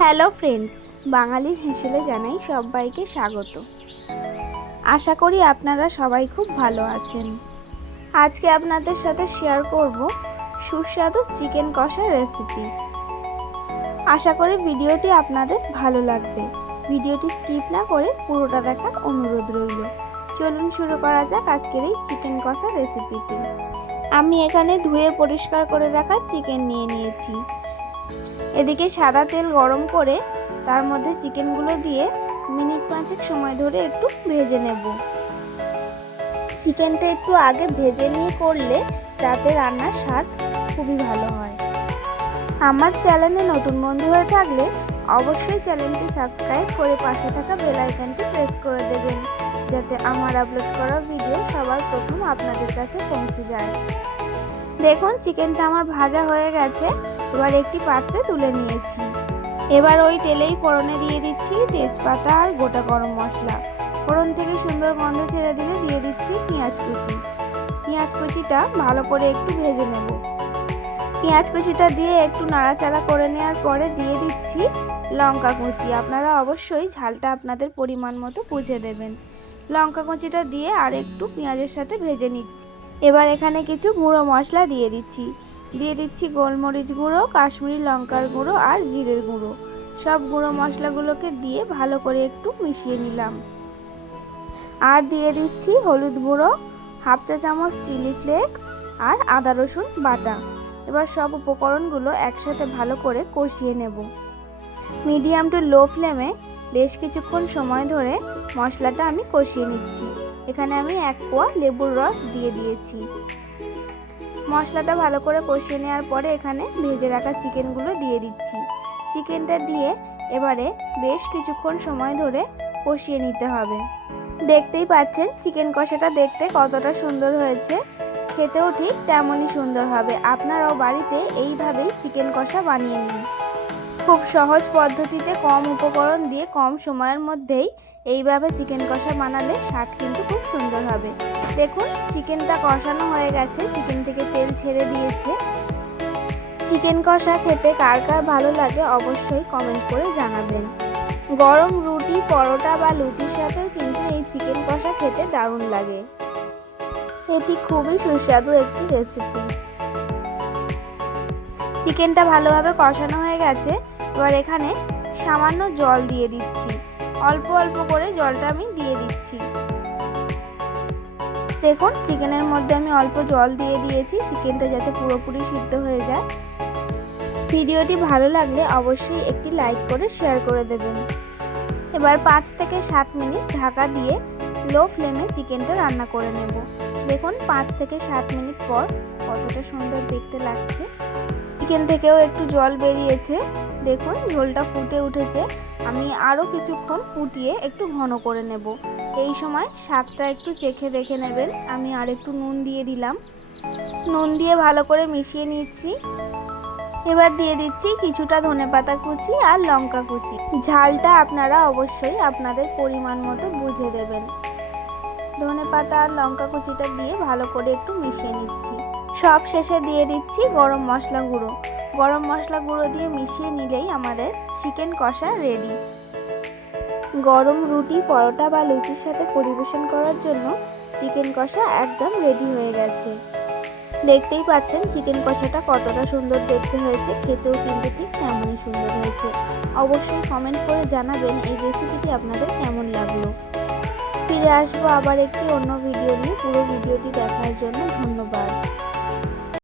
Hello friends, বাঙালির হেসেলে জানাই সবাইকে স্বাগত। আশা করি আপনারা সবাই খুব ভালো আছেন। আজকে আপনাদের সাথে শেয়ার করব সুস্বাদু চিকেন কষা রেসিপি। আশা করি ভিডিওটি আপনাদের ভালো লাগবে। ভিডিওটি স্কিপ না করে পুরোটা দেখার অনুরোধ রইল। চলুন শুরু করা যাক আজকের এই চিকেন কষা রেসিপিটি। আমি এখানে ধুয়ে পরিষ্কার করে রাখা চিকেন নিয়ে নিয়েছি। এদিকে সাদা তেল গরম করে তার মধ্যে চিকেনগুলো দিয়ে মিনিট 5 সময় ধরে একটু ভেজে নেব। চিকেনটা একটু আগে ভেজে নিয়ে করলে তাতে রান্নার স্বাদ খুবই ভালো হয়। আমার চ্যানেলে নতুন বন্ধু হয়ে থাকলে অবশ্যই চ্যানেলটি সাবস্ক্রাইব করে পাশে থাকা বেল আইকনটি প্রেস করে দেবেন, যাতে আমার আপলোড করা ভিডিও সবার প্রথম আপনাদের কাছে পৌঁছে যায়। দেখুন চিকেনটা আমার ভাজা হয়ে গেছে। এবার একটি পাত্রে তুলে নিয়েছি। এবার ওই তেলেই ফোড়নে দিয়ে দিচ্ছি তেজপাতা আর গোটা গরম মশলা। ফোড়ন থেকে সুন্দর গন্ধ ছেড়ে দিলে দিয়ে দিচ্ছি পেঁয়াজ কুচি। পেঁয়াজ কুচিটা ভালো করে একটু ভেজে নেব। পেঁয়াজ কুচিটা দিয়ে একটু নাড়াচাড়া করে নেওয়ার পরে দিয়ে দিচ্ছি লঙ্কা কুচি। আপনারা অবশ্যই ঝালটা আপনাদের পরিমাণ মতো বুঝে দেবেন। লঙ্কা কুচিটা দিয়ে আর একটু পেঁয়াজের সাথে ভেজে নিচ্ছি। এবার এখানে কিছু গুঁড়ো মশলা দিয়ে দিচ্ছি গোলমরিচ গুঁড়ো, কাশ্মীরি লঙ্কার গুঁড়ো আর জিরের গুঁড়ো। সব গুঁড়ো মশলাগুলোকে দিয়ে ভালো করে একটু মিশিয়ে নিলাম। আর দিয়ে দিচ্ছি হলুদ গুঁড়ো, হাফ চা চামচ চিলি ফ্লেক্স আর আদা রসুন বাটা। এবার সব উপকরণগুলো একসাথে ভালো করে কষিয়ে নেব। মিডিয়াম টু লো ফ্লেমে বেশ কিছুক্ষণ সময় ধরে মশলাটা আমি কষিয়ে নিচ্ছি। এখানে আমি 1 কোয়া লেবুর রস দিয়ে দিয়েছি। মশলাটা ভালো করে কষিয়ে নেওয়ার পরে এখানে ভেজে রাখা চিকেনগুলো দিয়ে দিচ্ছি। চিকেনটা দিয়ে এবারে বেশ কিছুক্ষণ সময় ধরে কষিয়ে নিতে হবে। দেখতেই পাচ্ছেন চিকেন কষাটা দেখতে কতটা সুন্দর হয়েছে, খেতেও ঠিক তেমনই সুন্দর হবে। আপনারাও বাড়িতে এইভাবেই চিকেন কষা বানিয়ে নিন। খুব সহজ পদ্ধতিতে কম উপকরণ দিয়ে কম সময়ের মধ্যেই এইভাবে চিকেন কষা বানালে স্বাদ কিন্তু খুব সুন্দর হবে। দেখুন চিকেনটা কষানো হয়ে গেছে, চিকেন থেকে তেল ছেড়ে দিয়েছে। চিকেন কষা খেতে কার কার ভালো লাগে অবশ্যই কমেন্ট করে জানাবেন। গরম রুটি, পরোটা বা লুচির সাথেও কিন্তু এই চিকেন কষা খেতে দারুণ লাগে। এটি খুবই সুস্বাদু একটি রেসিপি। চিকেনটা ভালোভাবে কষানো হয়ে গেছে। এবার এখানে সামান্য জল দিয়ে দিচ্ছি। অল্প অল্প করে জলটা আমি দিয়ে দিচ্ছি। দেখুন চিকেনের মধ্যে আমি অল্প জল দিয়ে দিয়েছি, চিকেনটা যাতে পুরোপুরি সিদ্ধ হয়ে যায়। ভিডিওটি ভালো লাগলে অবশ্যই একটি লাইক করে শেয়ার করে দেবেন। এবার 5 থেকে 7 মিনিট ঢাকা দিয়ে লো ফ্লেমে চিকেনটা রান্না করে নেব। দেখুন 5 থেকে 7 মিনিট পর কতটা সুন্দর দেখতে লাগছে। চিকেন থেকেও একটু জল বেরিয়েছে। দেখুন ঝোলটা ফুটে উঠেছে। আমি আরও কিছুক্ষণ ফুটিয়ে একটু ঘন করে নেব। এই সময় স্বাদটা একটু চেখে দেখে নেবেন। আমি আর একটু নুন দিয়ে দিলাম। নুন দিয়ে ভালো করে মিশিয়ে নিচ্ছি। এবার দিয়ে দিচ্ছি কিছুটা ধনেপাতা কুচি আর লঙ্কা কুচি। ঝালটা আপনারা অবশ্যই আপনাদের পরিমাণ মতো বুঝে দেবেন। ধনেপাতা আর লঙ্কা কুচিটা দিয়ে ভালো করে একটু মিশিয়ে নিচ্ছি। সব শেষে দিয়ে দিচ্ছি গরম মশলা গুঁড়ো। গরম মশলা গুঁড়ো দিয়ে মিশিয়ে নিলেই আমাদের চিকেন কষা রেডি। গরম রুটি, পরোটা বা লুচির সাথে পরিবেশন করার জন্য চিকেন কষা একদম রেডি হয়ে গেছে। দেখতেই পাচ্ছেন চিকেন কষাটা কতটা সুন্দর দেখতে হয়েছে, খেতেও কিন্তু ঠিক তেমনই সুন্দর হয়েছে। অবশ্যই কমেন্ট করে জানাবেন এই রেসিপিটি আপনাদের কেমন লাগলো। ফিরে আসবো আবার একটি অন্য ভিডিও নিয়ে। পুরো ভিডিওটি দেখার জন্য ধন্যবাদ।